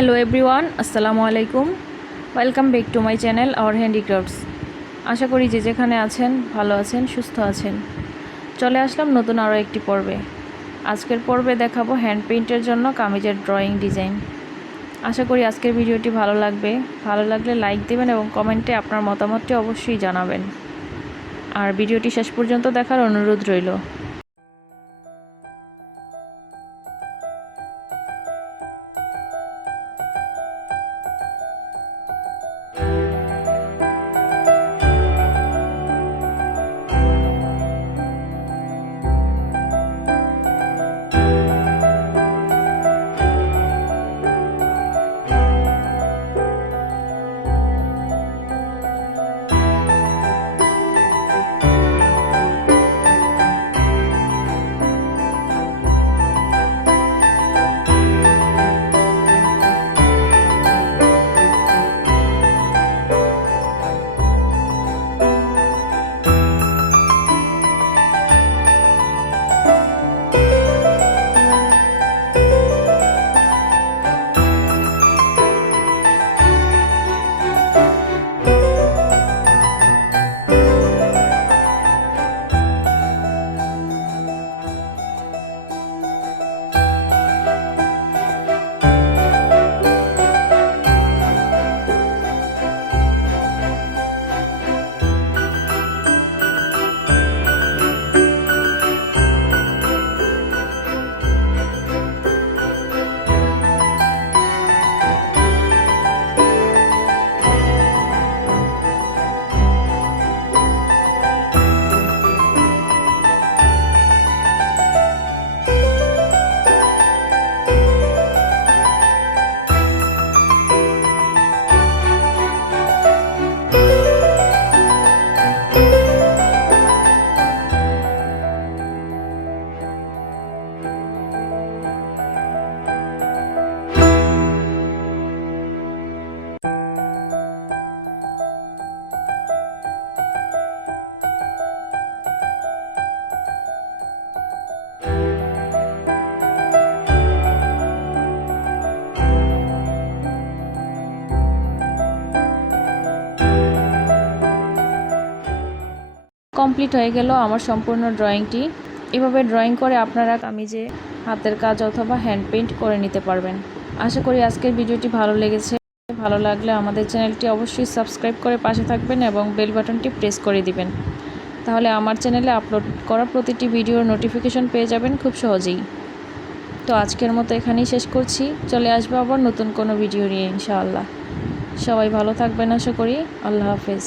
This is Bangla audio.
Hello everyone, Assalamualaikum. Welcome back to my channel Our Handicrafts. আশা করি যে যেখানে আছেন ভালো আছেন, সুস্থ আছেন। চলে আসলাম নতুন আরও একটি পর্বে। আজকের পর্বে দেখাবো হ্যান্ড পেইন্টের জন্য কামিজের ড্রয়িং ডিজাইন। আশা করি আজকের ভিডিওটি ভালো লাগবে। ভালো লাগলে লাইক দিবেন এবং কমেন্টে আপনার মতামতটি অবশ্যই জানাবেন। আর ভিডিওটি শেষ পর্যন্ত দেখার অনুরোধ রইল। কমপ্লিট হয়ে গেল আমার সম্পূর্ণ ড্রয়িংটি। এভাবে ড্রয়িং করে আপনারা কামিজে হাতের কাজ অথবা হ্যান্ড পেইন্ট করে নিতে পারবেন। আশা করি আজকের ভিডিওটি ভালো লেগেছে। ভালো লাগলে আমাদের চ্যানেলটি অবশ্যই সাবস্ক্রাইব করে পাশে থাকবেন এবং বেল বাটনটি প্রেস করে দিবেন। তাহলে আমার চ্যানেলে আপলোড করা প্রতিটি ভিডিওর নোটিফিকেশন পেয়ে যাবেন খুব সহজেই। তো আজকের মতো এখানেই শেষ করছি। চলে আসবো আবার নতুন কোনো ভিডিও নিয়ে ইনশাআল্লাহ। সবাই ভালো থাকবেন আশা করি। আল্লাহ হাফেজ।